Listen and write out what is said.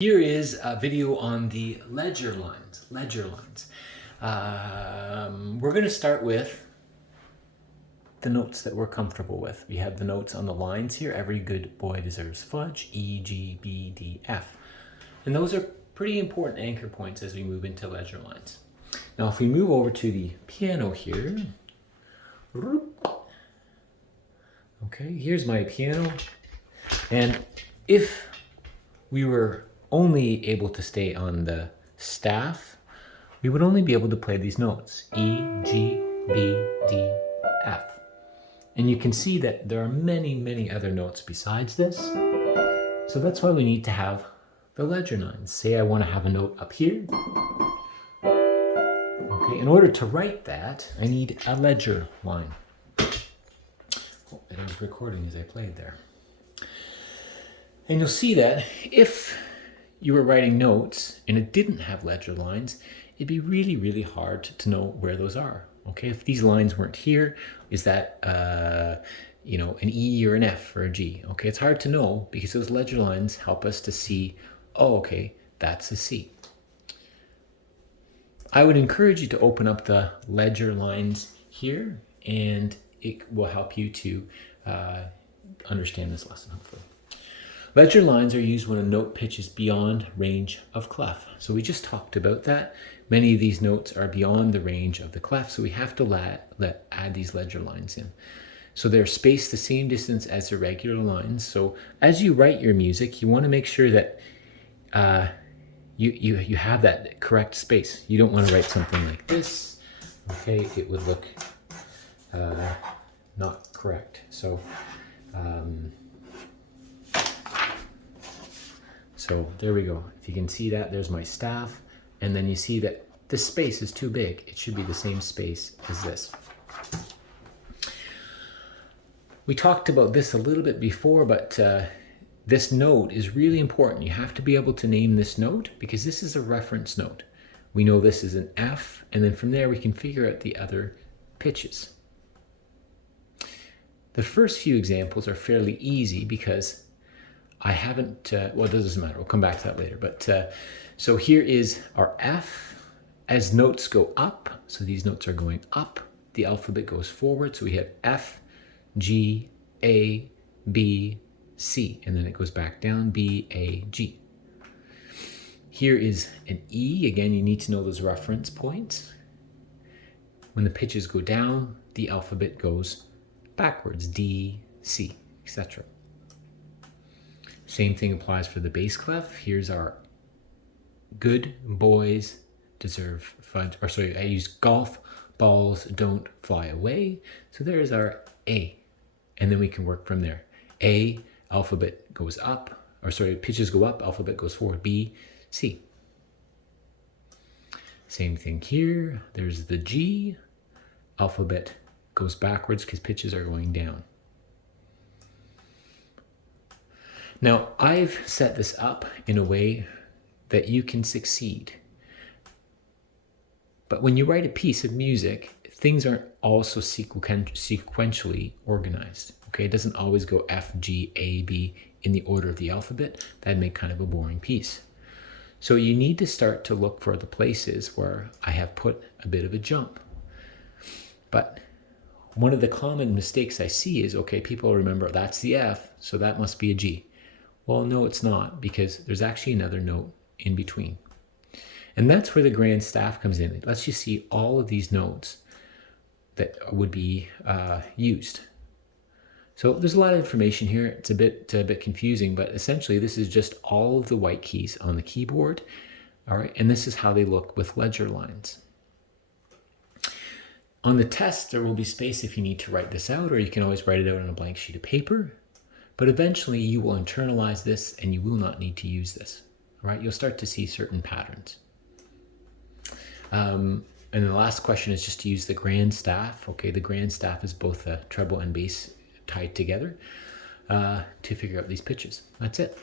Here is a video on the ledger lines. We're going to start with the notes that we're comfortable with. We have the notes on the lines here. Every good boy deserves fudge, E, G, B, D, F. And those are pretty important anchor points as we move into ledger lines. Now if we move over to the piano here, okay, here's my piano. And if we were only able to stay on the staff, we would only be able to play these notes: E, G, B, D, F. And you can see that there are many other notes besides this. So that's why we need to have the ledger lines. Say I want to have a note up here. Okay, in order to write that, I need a ledger line. Oh, it was recording as I played there. And you'll see that if you were writing notes and it didn't have ledger lines, it'd be really hard to know where those are. Okay, if these lines weren't here, is that an E or an F or a G? Okay, it's hard to know because those ledger lines help us to see, oh, okay, that's a C. I would encourage you to open up the ledger lines here, and it will help you to understand this lesson, hopefully. Ledger lines are used when a note pitches beyond range of clef. So we just talked about that. Many of these notes are beyond the range of the clef, so we have to add these ledger lines in. So they're spaced the same distance as the regular lines. So as you write your music, you want to make sure that you have that correct space. You don't want to write something like this. Okay, it would look not correct. So there we go. If you can see that, there's my staff. And then you see that this space is too big. It should be the same space as this. We talked about this a little bit before, but this note is really important. You have to be able to name this note because this is a reference note. We know this is an F, and then from there we can figure out the other pitches. The first few examples are fairly easy because I haven't, well, it doesn't matter. We'll come back to that later. But so here is our F. As notes go up, so these notes are going up, the alphabet goes forward. So we have F, G, A, B, C. And then it goes back down, B, A, G. Here is an E. Again, you need to know those reference points. When the pitches go down, the alphabet goes backwards, D, C, etc. Same thing applies for the bass clef. Here's our good boys deserve fudge, or sorry, I used golf balls don't fly away. So there's our A, and then we can work from there. A, alphabet goes up, or sorry, pitches go up, alphabet goes forward, B, C. Same thing here. There's the G, alphabet goes backwards because pitches are going down. Now, I've set this up in a way that you can succeed. But when you write a piece of music, things aren't also sequentially organized. Okay, it doesn't always go F, G, A, B in the order of the alphabet. That'd make kind of a boring piece. So you need to start to look for the places where I have put a bit of a jump. But one of the common mistakes I see is, okay, people remember that's the F, so that must be a G. Well, no, it's not, because there's actually another note in between. And that's where the grand staff comes in. It lets you see all of these notes that would be used. So there's a lot of information here. It's a bit confusing, but essentially this is just all of the white keys on the keyboard. All right, and this is how they look with ledger lines. On the test, there will be space if you need to write this out, or you can always write it out on a blank sheet of paper. But eventually you will internalize this and you will not need to use this. All right, you'll start to see certain patterns. And the last question is just to use the grand staff. Okay, the grand staff is both the treble and bass tied together to figure out these pitches. That's it.